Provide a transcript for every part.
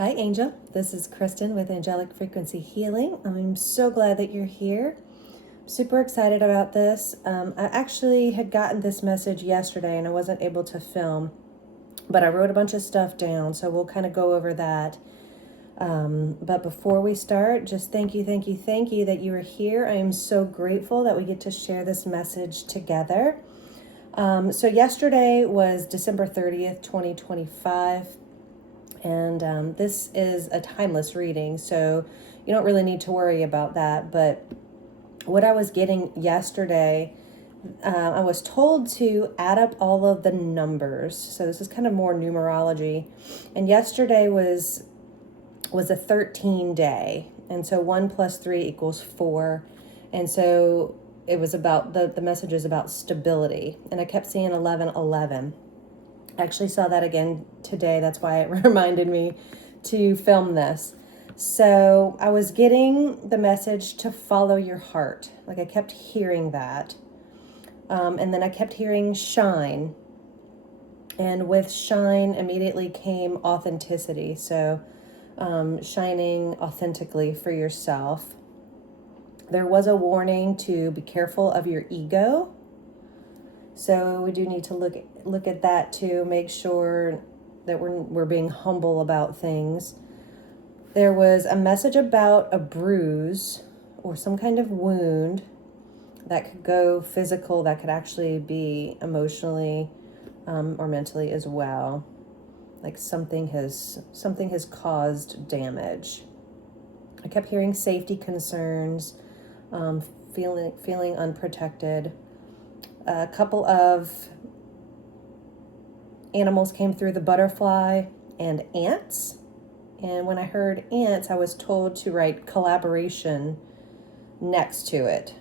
Hi, Angel. This is Kristen with Angelic Frequency Healing. I'm so glad that you're here. Super excited about this. I actually had gotten this message yesterday and I wasn't able to film, but I wrote a bunch of stuff down, so we'll kind of go over that. But before we start, just thank you that you are here. I am so grateful that we get to share this message together. So yesterday was December 30th, 2025. And this is a timeless reading, so you don't really need to worry about that. But what I was getting yesterday, I was told to add up all of the numbers. So this is kind of more numerology. And yesterday was a 13 day. And so 1 + 3 = 4. And so it was about, the message is about stability. And I kept seeing 1111. I actually saw that again today. That's why it reminded me to film this. So I was getting the message to follow your heart. Like, I kept hearing that. And then I kept hearing shine. And with shine immediately came authenticity. So shining authentically for yourself. There was a warning to be careful of your ego. So we do need to look at that to make sure that we're being humble about things. There was a message about a bruise or some kind of wound that could go physical, that could actually be emotionally or mentally as well. Like something has caused damage. I kept hearing safety concerns, feeling unprotected. A couple of animals came through, the butterfly and ants. And when I heard ants, I was told to write collaboration next to it.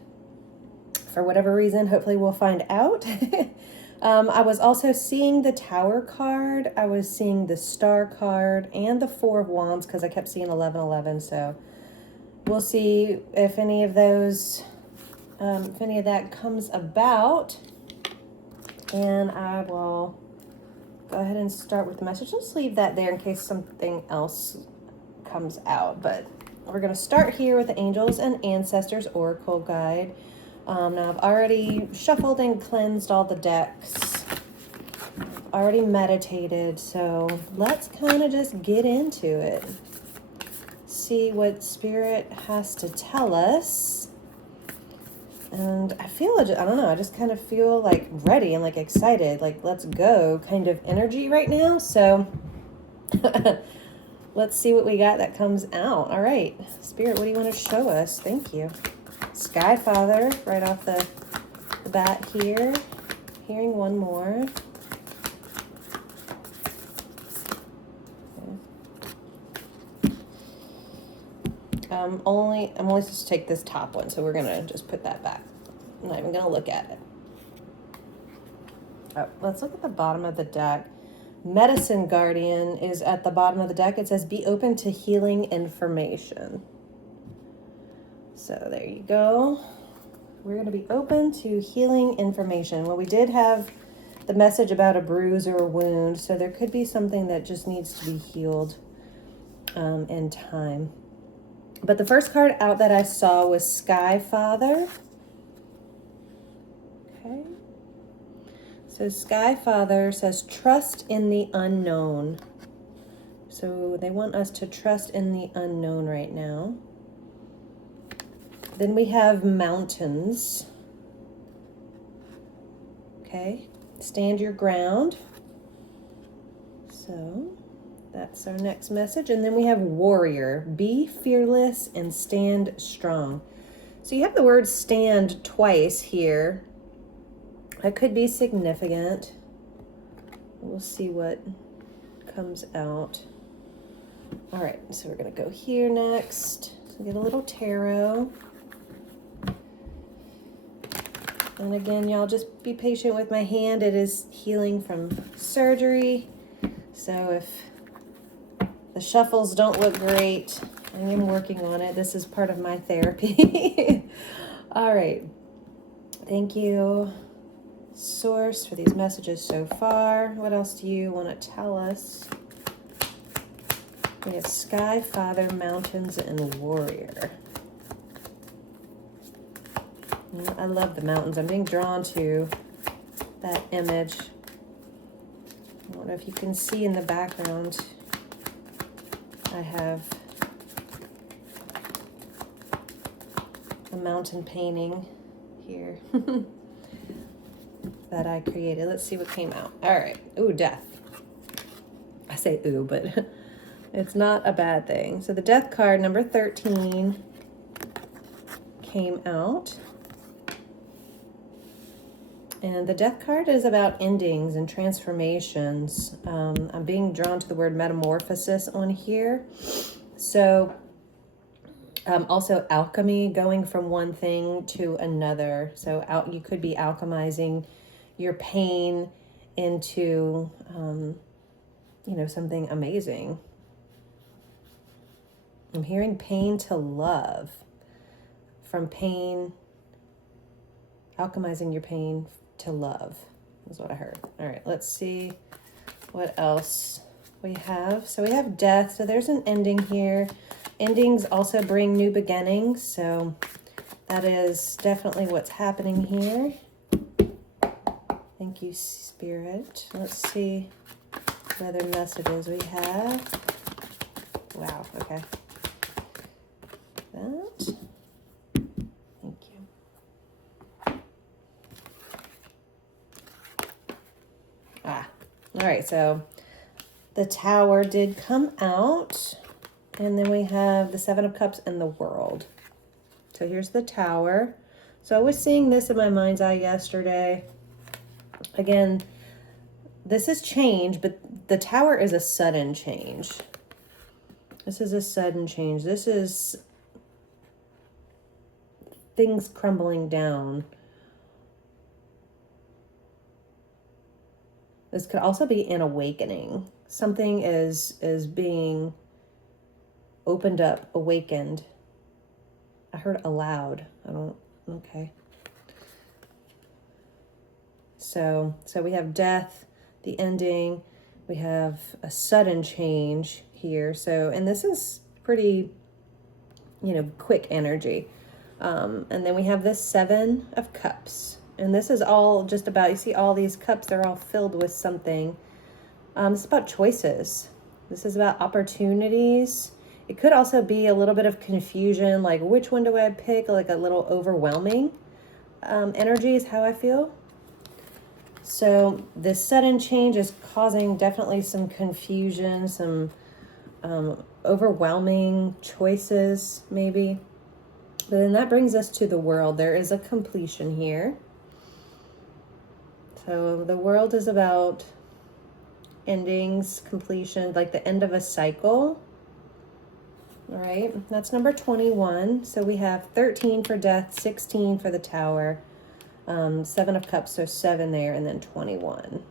For whatever reason, hopefully we'll find out. I was also seeing the Tower card. I was seeing the Star card and the Four of Wands because I kept seeing 1111. So we'll see if any of those... if any of that comes about, and I will go ahead and start with the message. Let's leave that there in case something else comes out, but we're going to start here with the Angels and Ancestors Oracle Guide. Now I've already shuffled and cleansed all the decks. I've already meditated, so let's kind of just get into it. See what Spirit has to tell us. And I feel, I don't know, I just kind of feel like ready and like excited, like let's go kind of energy right now. So let's see what we got that comes out. All right, Spirit, what do you want to show us? Thank you. Sky Father, right off the bat here. Hearing one more. I'm only supposed to take this top one, so we're gonna just put that back. I'm not even gonna look at it. Oh, let's look at the bottom of the deck. Medicine Guardian is at the bottom of the deck. It says, be open to healing information. So there you go. We're gonna be open to healing information. Well, we did have the message about a bruise or a wound, so there could be something that just needs to be healed in time. But the first card out that I saw was Sky Father. Okay. So Sky Father says, trust in the unknown. So they want us to trust in the unknown right now. Then we have mountains. Okay. Stand your ground. So that's our next message. And then we have warrior. Be fearless and stand strong. So you have the word stand twice here. That could be significant. We'll see what comes out. All right, so we're going to go here next. So get a little tarot. And again, y'all just be patient with my hand. It is healing from surgery. So if the shuffles don't look great, I am working on it. This is part of my therapy. All right. Thank you, Source, for these messages so far. What else do you want to tell us? We have Sky, Father, Mountains, and Warrior. I love the mountains. I'm being drawn to that image. I don't know if you can see in the background. I have a mountain painting here that I created. Let's see what came out. All right. Ooh, death. I say ooh, but it's not a bad thing. So the death card, number 13, came out. And the death card is about endings and transformations. I'm being drawn to the word metamorphosis on here. So also alchemy, going from one thing to another. So you could be alchemizing your pain into, something amazing. I'm hearing pain to love. From pain, alchemizing your pain to love is what I heard. All right, let's see what else we have. So we have death. So there's an ending here. Endings also bring new beginnings. So that is definitely what's happening here. Thank you, Spirit. Let's see what other messages we have. Wow, okay. That. Thank you. All right, so the Tower did come out, and then we have the Seven of Cups and the World. So here's the Tower. So I was seeing this in my mind's eye yesterday. Again, this is change, but the Tower is a sudden change. This is a sudden change. This is things crumbling down. This could also be an awakening. Something is being opened up, awakened. I heard aloud. Okay. So we have death, the ending. We have a sudden change here. So, and this is pretty, quick energy. And then we have this Seven of Cups. And this is all just about, you see all these cups, they're all filled with something. It's about choices. This is about opportunities. It could also be a little bit of confusion, like which one do I pick? Like a little overwhelming energy is how I feel. So this sudden change is causing definitely some confusion, some overwhelming choices maybe. But then that brings us to the World. There is a completion here. So the World is about endings, completion, like the end of a cycle. All right, that's number 21. So we have 13 for death, 16 for the Tower, Seven of Cups, so 7 there, and then 21.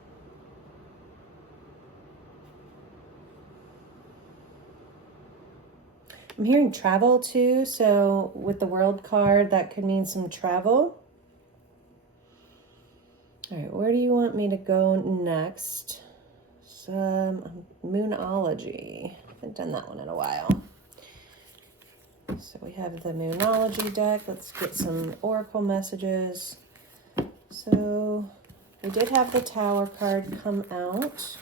I'm hearing travel too. So with the World card, that could mean some travel. All right, where do you want me to go next? Some Moonology. I haven't done that one in a while. So we have the Moonology deck. Let's get some Oracle messages. So we did have the Tower card come out.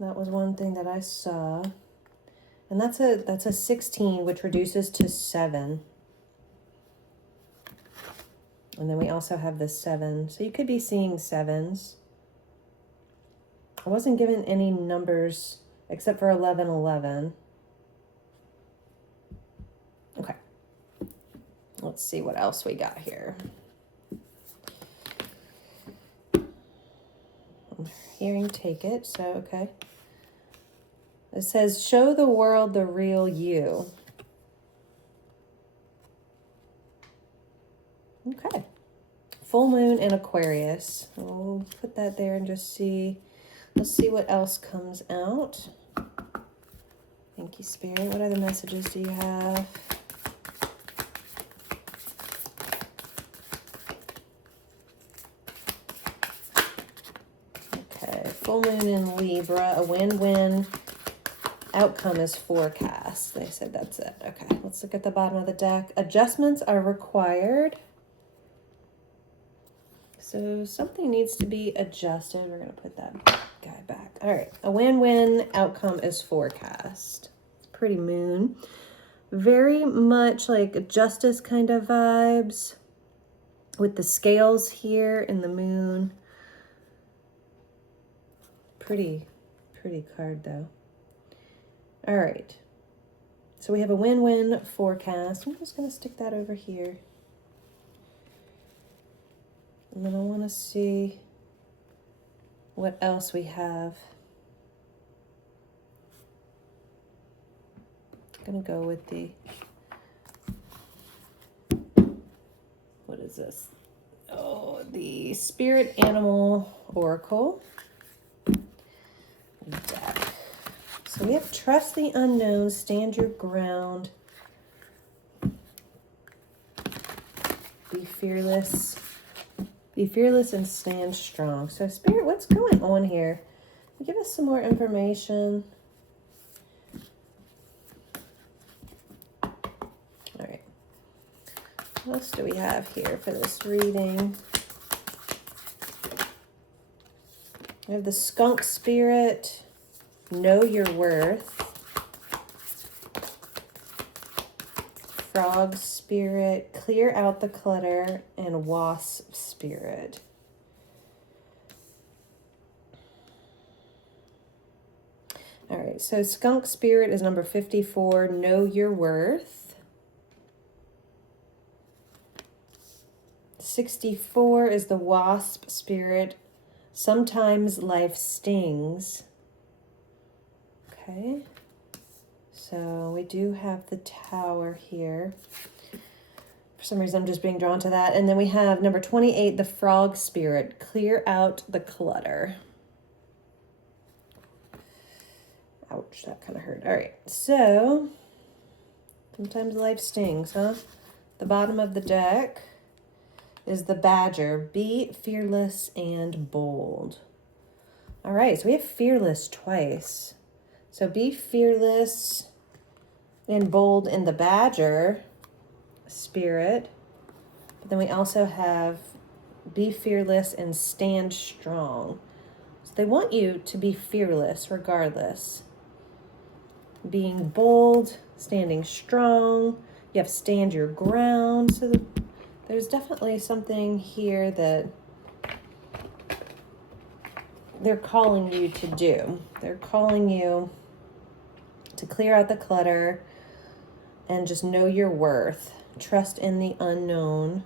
That was one thing that I saw. And that's a 16, which reduces to 7. And then we also have the 7. So you could be seeing 7s. I wasn't given any numbers except for 1111. Okay. Let's see what else we got here. I'm hearing take it, so okay. It says, show the world the real you. Okay. Full moon in Aquarius. We'll put that there and just see. Let's see what else comes out. Thank you, Spirit. What other messages do you have? Okay. Full moon in Libra. A win-win outcome is forecast. They said that's it. Okay, let's look at the bottom of the deck. Adjustments are required. So something needs to be adjusted. We're going to put that guy back. All right, a win-win outcome is forecast. It's pretty moon. Very much like justice kind of vibes with the scales here in the moon. Pretty card though. All right. So we have a win-win forecast. I'm just going to stick that over here. And then I want to see what else we have. I'm going to go with the, what is this? Oh, the Spirit Animal Oracle deck. So we have trust the unknown, stand your ground, be fearless and stand strong. So Spirit, what's going on here? Give us some more information. All right. What else do we have here for this reading? We have the Skunk Spirit, know your worth. Frog Spirit, clear out the clutter, and Wasp Spirit. All right, so Skunk Spirit is number 54, know your worth. 64 is the Wasp Spirit, sometimes life stings. Okay. So we do have the Tower here. For some reason, I'm just being drawn to that. And then we have number 28, the Frog Spirit. Clear out the clutter. Ouch, that kind of hurt. All right, so sometimes life stings, huh? The bottom of the deck is the Badger. Be fearless and bold. All right, so we have fearless twice. So be fearless and bold in the Badger Spirit. But then we also have be fearless and stand strong. So they want you to be fearless regardless. Being bold, standing strong. You have stand your ground. So there's definitely something here that they're calling you to do. They're calling you to clear out the clutter and just know your worth. Trust in the unknown.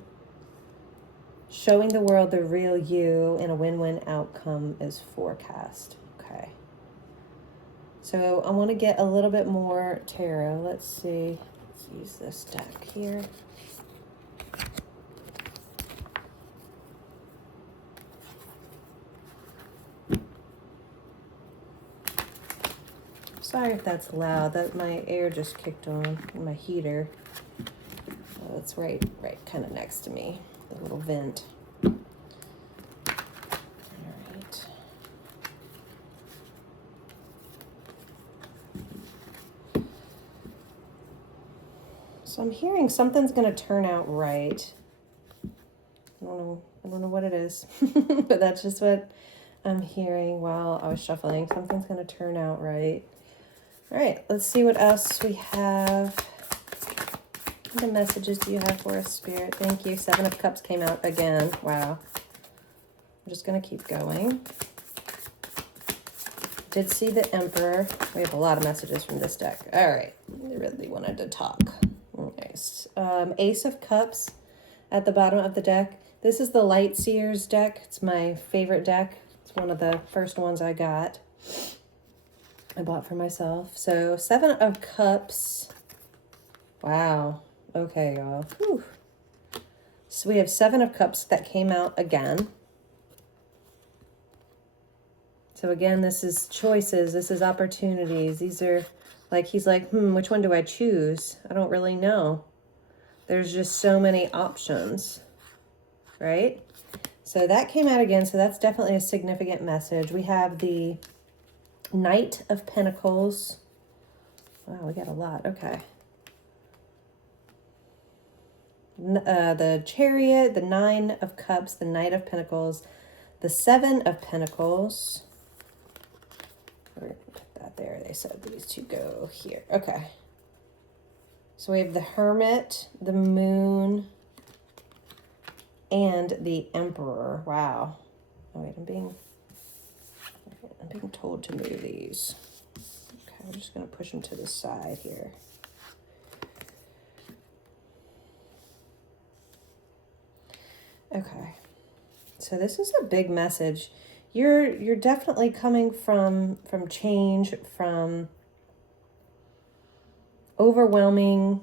Showing the world the real you, and a win-win outcome is forecast. Okay. So I want to get a little bit more tarot. Let's see. Let's use this deck here. Sorry if that's loud. That my air just kicked on in my heater. Oh, it's right kind of next to me, the little vent. All right. So I'm hearing something's going to turn out right. I don't know what it is, but that's just what I'm hearing while I was shuffling. Something's going to turn out right. All right, let's see what else we have. What kind of messages do you have for us, Spirit? Thank you. 7 of Cups came out again. Wow. I'm just going to keep going. Did see the Emperor. We have a lot of messages from this deck. All right. I really wanted to talk. Nice. Ace of Cups at the bottom of the deck. This is the Light Seers deck. It's my favorite deck. It's one of the first ones I got. I bought for myself. So 7 of Cups. Wow. Okay, y'all. Whew. So we have 7 of Cups that came out again. So again, this is choices. This is opportunities. These are like, he's like, which one do I choose? I don't really know. There's just so many options, right? So that came out again. So that's definitely a significant message. We have the Knight of Pentacles. Wow, we got a lot. Okay. The Chariot, the Nine of Cups, the Knight of Pentacles, the Seven of Pentacles. We're going to put that there. They said these two go here. Okay. So we have the Hermit, the Moon, and the Emperor. Wow. Oh, wait, I'm being told to move these. Okay, we're just going to push them to the side here. Okay. So this is a big message. You're definitely coming from change, from overwhelming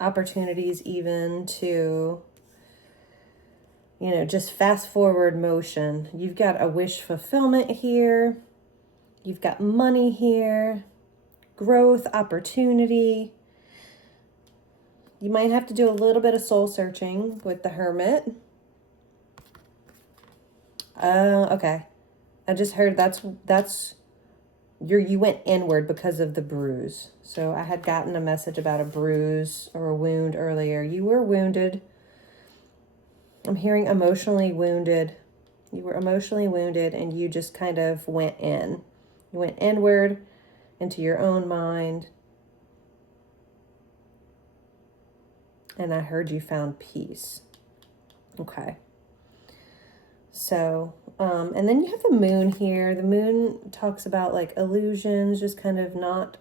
opportunities, even to, you know, just fast forward motion. You've got a wish fulfillment here. You've got money here, growth, opportunity. You might have to do a little bit of soul searching with the Hermit. Okay. I just heard you went inward because of the bruise. So I had gotten a message about a bruise or a wound earlier. You were wounded. I'm hearing emotionally wounded. You were emotionally wounded and you just kind of went in. You went inward into your own mind. And I heard you found peace. Okay. So, and then you have the Moon here. The Moon talks about like illusions, just kind of not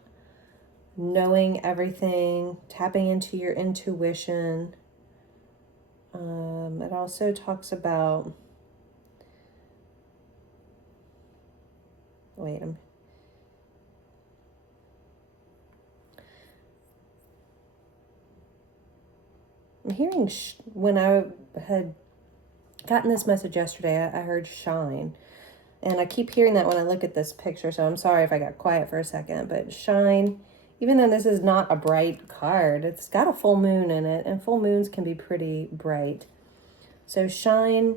knowing everything, tapping into your intuition. It also talks about, wait, I'm hearing, when I had gotten this message yesterday, I heard shine. And I keep hearing that when I look at this picture, so I'm sorry if I got quiet for a second, but shine, even though this is not a bright card, it's got a full moon in it, and full moons can be pretty bright. So shine,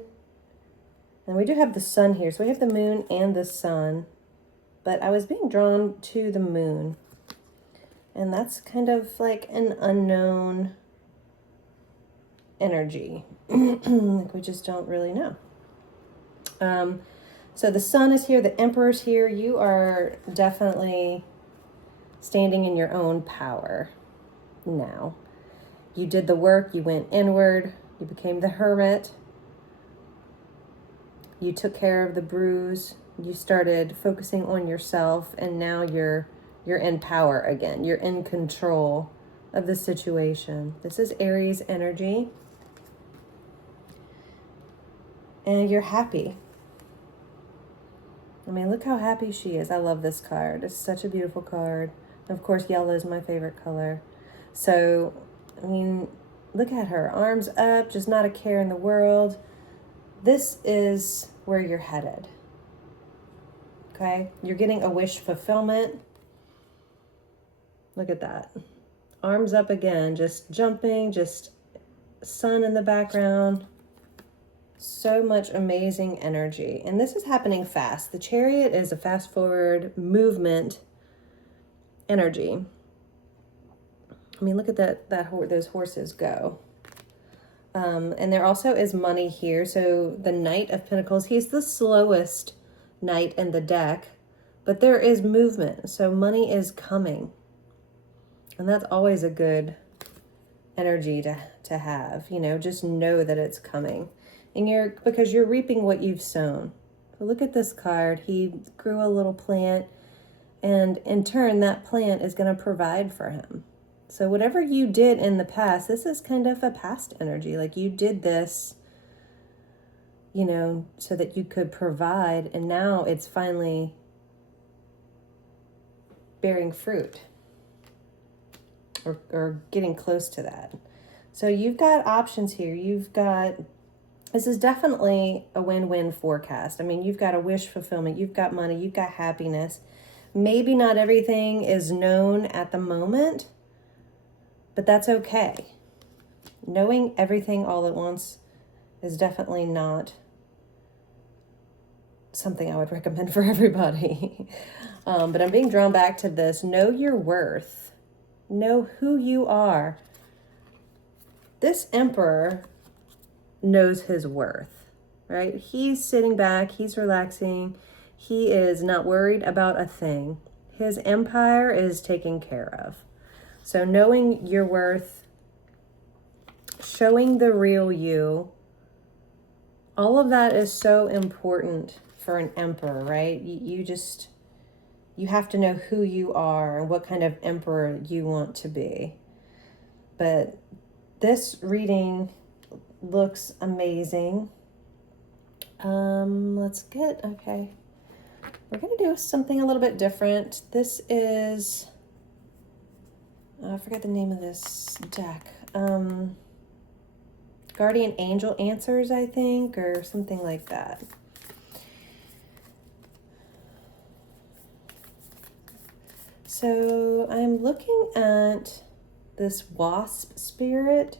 and we do have the sun here, so we have the moon and the sun, but I was being drawn to the moon, and that's kind of like an unknown energy. Like we just don't really know. So the sun is here, the Emperor's here. You are definitely standing in your own power now. You did the work, you went inward, you became the Hermit. You took care of the bruise, you started focusing on yourself, and now you're in power again. You're in control of the situation. This is Aries energy. And you're happy. I mean, look how happy she is. I love this card. It's such a beautiful card. And of course, yellow is my favorite color. So, I mean, look at her. Arms up, just not a care in the world. This is where you're headed. Okay? You're getting a wish fulfillment. Look at that. Arms up again, just jumping, just sun in the background. So much amazing energy. And this is happening fast. The Chariot is a fast forward movement energy. I mean, look at those horses go. And there also is money here. So the Knight of Pentacles, he's the slowest knight in the deck, but there is movement. So money is coming. And that's always a good energy to have, you know, just know that it's coming. And because you're reaping what you've sown. So look at this card. He grew a little plant, and in turn, that plant is going to provide for him. So whatever you did in the past, this is kind of a past energy. Like you did this, you know, so that you could provide, and now it's finally bearing fruit or getting close to that. So you've got options here. This is definitely a win-win forecast. I mean, you've got a wish fulfillment, you've got money, you've got happiness. Maybe not everything is known at the moment, but that's okay. Knowing everything all at once is definitely not something I would recommend for everybody. But I'm being drawn back to this. Know your worth. Know who you are. This Emperor knows his worth, right? He's sitting back, he's relaxing. He is not worried about a thing. His empire is taken care of. So knowing your worth, showing the real you, all of that is so important for an emperor, right? You have to know who you are and what kind of emperor you want to be. But this reading looks amazing. Okay. We're going to do something a little bit different. This is, I forget the name of this deck. Guardian Angel Answers, I think, or something like that. So I'm looking at this wasp spirit,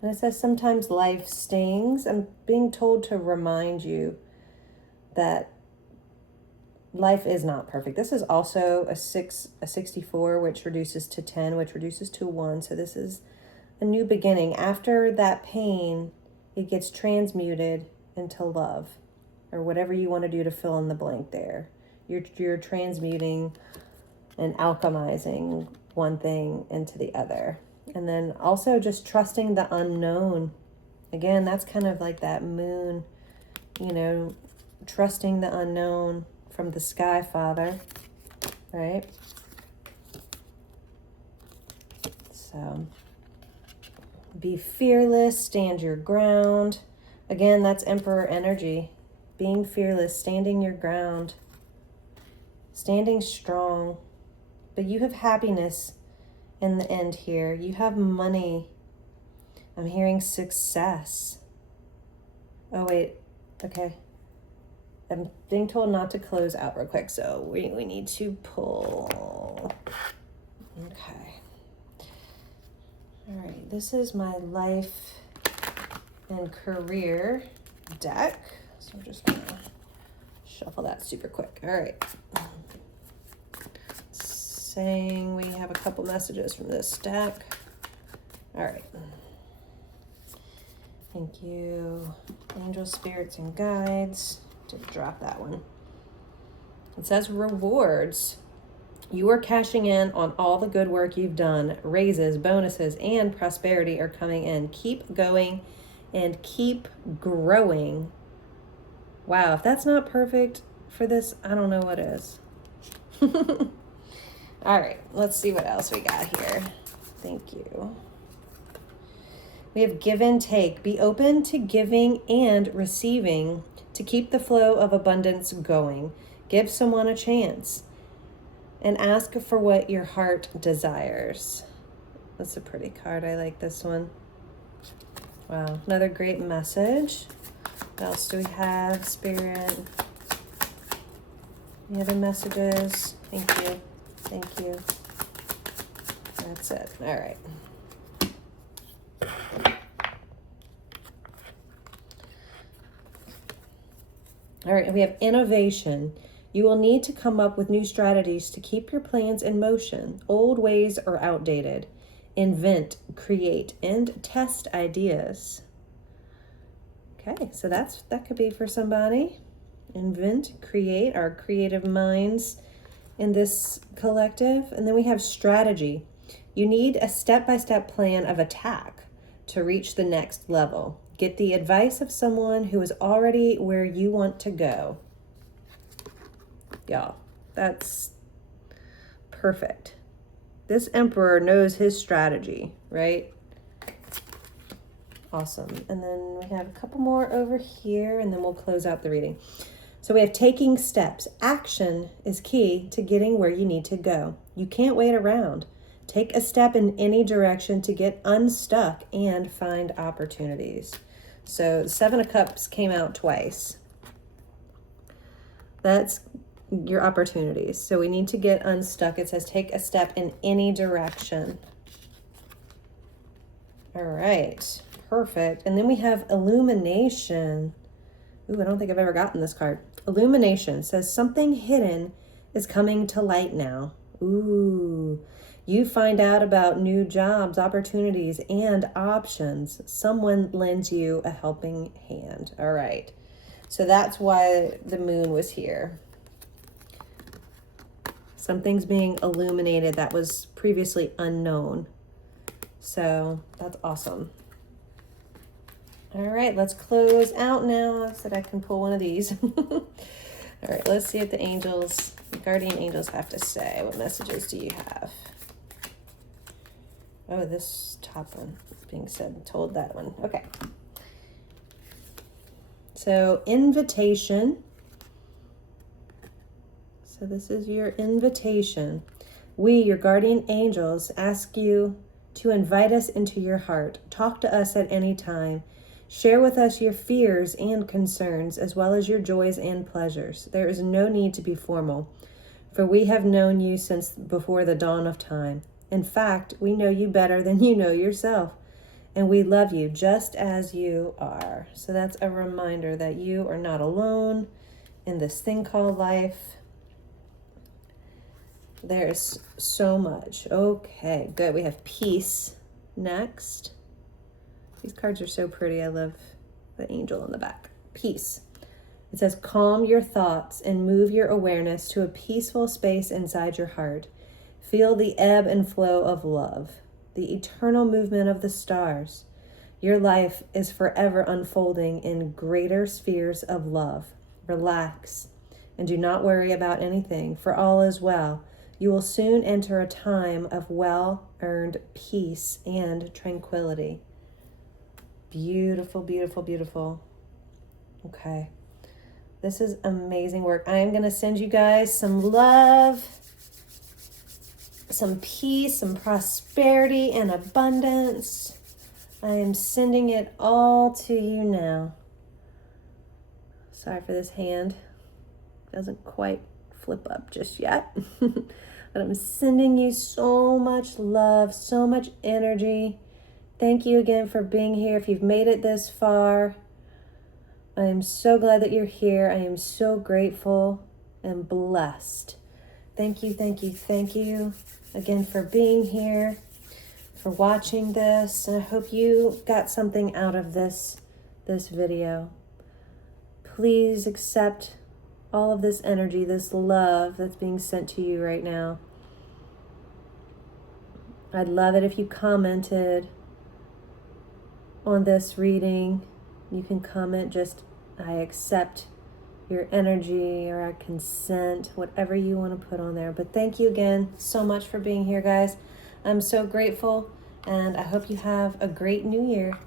and it says sometimes life stings. I'm being told to remind you that life is not perfect. This is also a 64, which reduces to 10, which reduces to 1. So this is a new beginning. After that pain, it gets transmuted into love, or whatever you want to do to fill in the blank there. You're transmuting and alchemizing one thing into the other. And then also just trusting the unknown. Again, that's kind of like that moon, trusting the unknown from the Sky Father, right? So be fearless, stand your ground. Again, that's Emperor energy. Being fearless, standing your ground, standing strong. But you have happiness in the end here. You have money. I'm hearing success. Oh, wait. Okay. I'm being told not to close out real quick, so we need to pull. Okay. All right. This is my life and career deck. So I'm just going to shuffle that super quick. All right. Saying we have a couple messages from this deck. All right. Thank you, angels, spirits, and guides. Did drop that one. It says rewards. You are cashing in on all the good work you've done. Raises, bonuses, and prosperity are coming in. Keep going and keep growing. Wow, if that's not perfect for this, I don't know what is. All right, let's see what else we got here. Thank you. We have give and take. Be open to giving and receiving to keep the flow of abundance going. Give someone a chance and ask for what your heart desires. That's a pretty card. I like this one. Wow, another great message. What else do we have, Spirit? Any other messages? Thank you. Thank you. That's it. All right. All right, we have innovation. You will need to come up with new strategies to keep your plans in motion. Old ways are outdated. Invent, create, and test ideas. Okay, so that could be for somebody. Invent, create, our creative minds in this collective. And then we have strategy. You need a step-by-step plan of attack to reach the next level. Get the advice of someone who is already where you want to go. Y'all, that's perfect. This emperor knows his strategy, right? Awesome. And then we have a couple more over here, and then we'll close out the reading. So we have taking steps. Action is key to getting where you need to go. You can't wait around. Take a step in any direction to get unstuck and find opportunities. So the Seven of Cups came out twice. That's your opportunities. So we need to get unstuck. It says take a step in any direction. All right, perfect. And then we have illumination. Ooh, I don't think I've ever gotten this card. Illumination says something hidden is coming to light now. Ooh, you find out about new jobs, opportunities, and options. Someone lends you a helping hand. All right. So that's why the moon was here. Something's being illuminated that was previously unknown. So that's awesome. All right, let's close out now so that I can pull one of these. All right, let's see what the angels, the guardian angels have to say. What messages do you have? Oh, this top one being said, told that one. Okay. So invitation. So this is your invitation. We, your guardian angels, ask you to invite us into your heart. Talk to us at any time. Share with us your fears and concerns, as well as your joys and pleasures. There is no need to be formal, for we have known you since before the dawn of time. In fact, we know you better than you know yourself, and we love you just as you are. So that's a reminder that you are not alone in this thing called life. There's so much. Okay, good. We have peace next. These cards are so pretty. I love the angel in the back. Peace. It says, calm your thoughts and move your awareness to a peaceful space inside your heart. Feel the ebb and flow of love, the eternal movement of the stars. Your life is forever unfolding in greater spheres of love. Relax and do not worry about anything, for all is well. You will soon enter a time of well-earned peace and tranquility. Beautiful, beautiful, beautiful. Okay. This is amazing work. I am going to send you guys some love, some peace, some prosperity, and abundance. I am sending it all to you now. Sorry for this hand. Doesn't quite flip up just yet. But I'm sending you so much love, so much energy. Thank you again for being here. If you've made it this far, I am so glad that you're here. I am so grateful and blessed. Thank you, thank you, thank you again for being here, for watching this. And I hope you got something out of this video. Please accept all of this energy, this love that's being sent to you right now. I'd love it if you commented on this reading. You can comment just, I accept your energy, or I consent, whatever you want to put on there. But thank you again so much for being here, guys. I'm so grateful, and I hope you have a great new year.